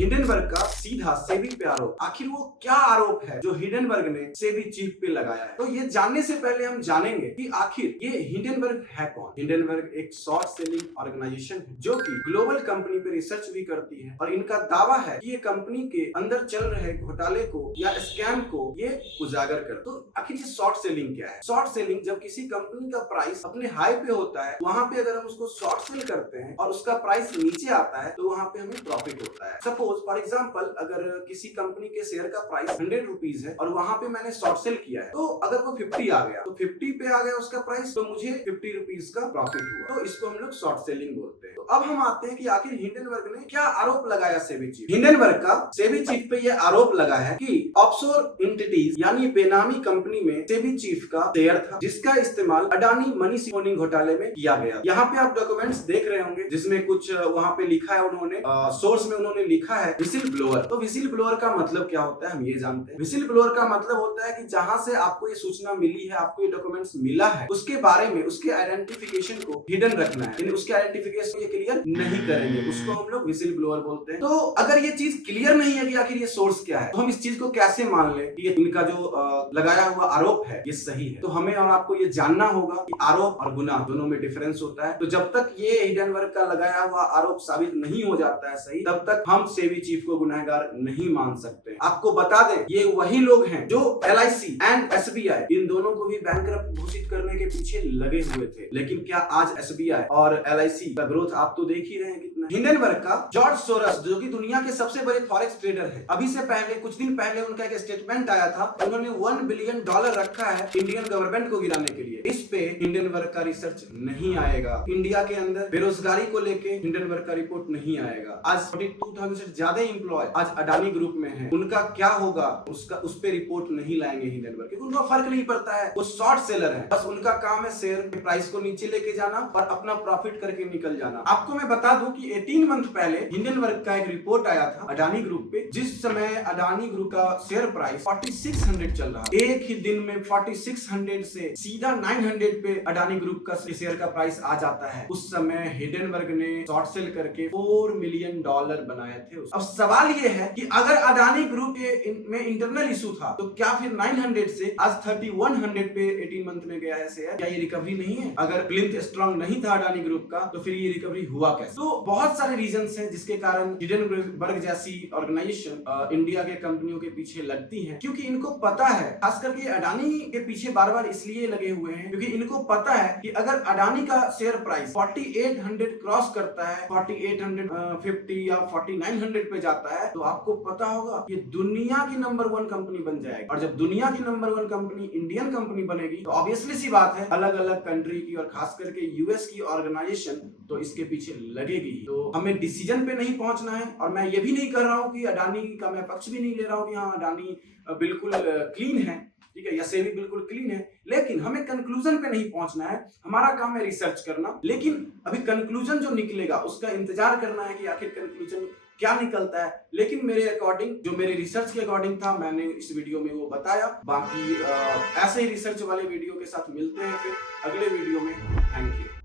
Hindenburg का सीधा सेबी पे आरोप। आखिर वो क्या आरोप है जो हिंडनबर्ग ने सेबी चीफ पे लगाया है? तो ये जानने से पहले हम जानेंगे कि आखिर ये हिंडनबर्ग है कौन। हिंडनबर्ग एक शॉर्ट सेलिंग ऑर्गेनाइजेशन है जो कि ग्लोबल कंपनी पे रिसर्च भी करती है और इनका दावा है कि ये कंपनी के अंदर चल रहे घोटाले को या स्कैम को ये उजागर कर। तो आखिर ये शॉर्ट सेलिंग क्या है? शॉर्ट सेलिंग जब किसी कंपनी का प्राइस अपने हाई पे होता है, वहां पे अगर हम उसको शॉर्ट सेल करते हैं और उसका प्राइस नीचे आता है तो वहां पे हमें प्रॉफिट होता है। सपोज फॉर एग्जांपल अगर किसी कंपनी के शेयर का प्राइस 100 रुपीज है और वहां पे मैंने शॉर्ट सेल किया है, तो अगर वो 50 आ गया तो 50 पे आ गया उसका प्राइस, तो मुझे 50 रुपीज का प्रॉफिट हुआ। तो इसको हम लोग शॉर्ट सेलिंग बोलते हैं। तो अब हम आते हैं कि आखिर हिंडनबर्ग ने क्या आरोप लगाया सेबी चीफ। हिंडनबर्ग का सेबी चीफ पे यह आरोप लगा है कि ऑफशोर एंटिटीज यानी बेनामी कंपनी में सेबी चीफ का शेयर था जिसका इस्तेमाल अडानी मनी लॉन्ड्रिंग घोटाले में किया गया। यहाँ पे आप डॉक्यूमेंट्स देख रहे होंगे जिसमें कुछ वहाँ पे लिखा है, उन्होंने सोर्स में उन्होंने लिखा है विसिल ब्लोअर। तो विसिल ब्लोअर का मतलब क्या होता है हम ये जानते हैं। विसिल ब्लोअर का मतलब होता है कि जहां से आपको ये सूचना मिली है, आपको ये डॉक्यूमेंट्स मिला है, उसके बारे में उसके आइडेंटिफिकेशन को हिडन रखना है, यानी उसके आइडेंटिफिकेशन ये क्लियर नहीं करेंगे, उसको हम लोग विसिल ब्लोअर बोलते हैं। तो अगर ये चीज क्लियर नहीं है कि आखिर ये सोर्स क्या है, तो हम इस चीज को कैसे मान ले कि इनका जो लगाया हुआ आरोप है ये सही है। तो हमें और आपको ये जानना होगा कि आरोप और गुनाह दोनों में डिफरेंस होता है। तो जब तक ये हिंडनबर्ग का लगाया हुआ आरोप साबित नहीं हो जाता है सही, तब तक हम सेबी चीफ को गुनहगार नहीं मान सकते। आपको बता दें ये वही लोग हैं जो LIC एंड SBI इन दोनों को भी बैंकरप्ट घोषित करने के पीछे लगे हुए थे। लेकिन क्या आज SBI और LIC का ग्रोथ आप तो देख ही रहे हैं कितना। हिंडनबर्ग का जॉर्ज सोरस जो कि दुनिया के सबसे बड़े फॉरेक्स ट्रेडर है, अभी से पहले कुछ दिन पहले उनका एक स्टेटमेंट आया था, उन्होंने $1 बिलियन रखा है इंडियन गवर्नमेंट को गिराने के लिए। इस पे हिंडनबर्ग का रिसर्च नहीं आएगा। इंडिया के अंदर बेरोजगारी को लेके हिंडनबर्ग का रिपोर्ट नहीं आएगा। आज 42,000 से ज्यादा एम्प्लॉय आज अडानी ग्रुप में है, उनका क्या होगा उसका उस पे रिपोर्ट नहीं लाएंगे हिंडनबर्ग, क्योंकि उनको फर्क नहीं पड़ता है, वो शॉर्ट सेलर है। बस उनका काम है शेयर के प्राइस को नीचे लेके जाना और अपना प्रॉफिट करके निकल जाना। आपको मैं बता दूं कि 18 मंथ पहले हिंडनबर्ग का एक रिपोर्ट आया था अडानी ग्रुप पे, जिस समय अडानी ग्रुप का शेयर प्राइस 4600 चल रहा, एक ही दिन में 4600 से सीधा 900 पे अडानी ग्रुप का शेयर का प्राइस आ जाता है। उस समय हिंडनबर्ग ने शॉर्ट सेल करके $4 मिलियन बनाए थे। अब सवाल ये है कि अगर अडानी ग्रुप में इंटरनल इशू था तो क्या फिर 900 से आज 3100 पे 18 मंथ में गया है शेयर? क्या ये रिकवरी नहीं है? अगर प्लिंथ स्ट्रांग नहीं था अडानी ग्रुप का तो फिर ये रिकवरी हुआ कैसे? तो बहुत सारे रीजंस हैं जिसके कारण हिंडनबर्ग जैसी ऑर्गेनाइजेशन इंडिया के कंपनियों के पीछे लगती है, क्योंकि इनको पता है, खास करके अडानी के पीछे बार बार इसलिए लगे हुए हैं क्योंकि इनको पता है कि अगर अडानी का शेयर प्राइस 4800 क्रॉस करता है, 4850 या 4900 पे जाता है, तो आपको पता होगा ये दुनिया की नंबर 1 कंपनी बन जाएगी। और जब दुनिया की नंबर 1 कंपनी इंडियन कंपनी बनेगी तो ऑब्वियसली सी बात है अलग अलग कंट्री की और खास करके US की ऑर्गेनाइजेशन तो इसके पीछे लगेगी। तो हमें डिसीजन पे नहीं पहुंचना है, और मैं ये भी नहीं कर रहा हूं कि अडानी का मैं पक्ष भी नहीं ले रहा हूं कि हाँ अडानी बिल्कुल क्लीन है, ठीक है, या सेबी बिल्कुल क्लीन है, लेकिन हमें कंक्लूजन पे नहीं पहुंचना है। हमारा काम है रिसर्च करना, लेकिन अभी कंक्लूजन जो निकलेगा उसका इंतजार करना है कि आखिर कंक्लूजन क्या निकलता है। लेकिन मेरे अकॉर्डिंग, जो मेरे रिसर्च के अकॉर्डिंग था, मैंने इस वीडियो में वो बताया। बाकी ऐसे ही रिसर्च वाले वीडियो के साथ मिलते हैं फिर अगले वीडियो में। Thank you.